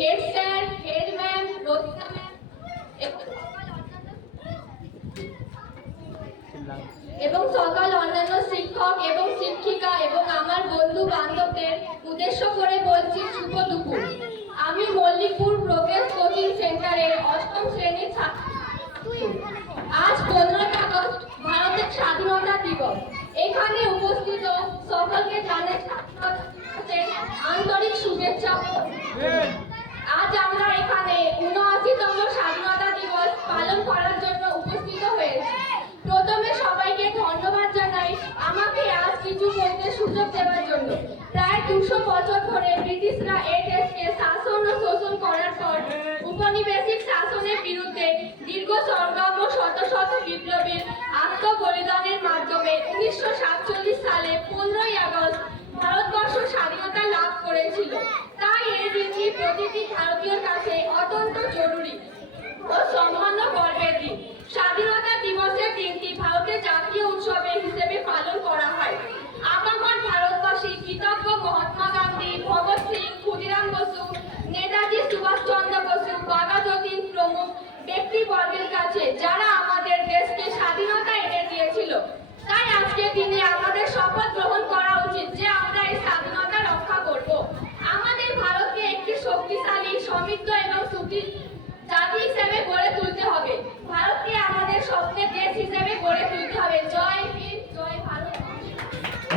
Head sir, head ma'am, Rojita ma'am এবং সকল অন্যান্য শিক্ষক এবং শিক্ষিকা এবং আমার বন্ধু বান্ধবদের উদ্দেশ্য করে বলছি শুভ দুপুর। আমি মল্লিকপুর প্রোগ্রেস কোচিং সেন্টারের অষ্টম শ্রেণীর ছাত্রী। আজ 15 আগস্ট ভারতের স্বাধীনতা দিবস। এখানে উপস্থিত সকলকে জানাই আন্তরিক শুভেচ্ছা। আজ আমরা এখানে 79তম স্বাধীনতা দিবস পালন করার জন্য উপস্থিত হয়েছি। প্রথমে সবাইকে ধন্যবাদ জানাই আমাকে আজ কিছু বলতে সুযোগ দেওয়ার জন্য। প্রায় 200 বছর ধরে ব্রিটিশরা এই দেশকে শাসন ও শোষণ করার পর উপনিবেশিক শাসনের বিরুদ্ধে দীর্ঘ সংগ্রাম ও শত শত বিপ্লবীর আত্মবলিদানের মাধ্যমে 1947 সালে 15ই আগস্ট ভারতবর্ষ স্বাধীনতা লাভ করেছিল। তাই এই দিনটি প্রতিটি ভারতীয়র কাছে অত্যন্ত জরুরি ও সম্মান্য গর্বের দিন। স্বাধীনতা দিবসের দিনটি ভারতের জাতীয় উৎসব হিসেবে পালন করা হয়। আপামর ভারতবাসী কৃতজ্ঞ মহাত্মা গান্ধী, ভগৎ সিং, ক্ষুদিরাম বসু, নেতাজি সুভাষচন্দ্র বসু, বাঘা যতীন প্রমুখ ব্যক্তিবর্গের কাছে যারা আমাদের দেশকে স্বাধীনতা এনে দিয়েছিল। তাই আজকের দিনে আমাদের শপথ গ্রহণ করা উচিত যে আমরা এই স্বাধীনতা রক্ষা করব। আমাদের ভারতকে একটি শক্তিশালী, সমৃদ্ধ এবং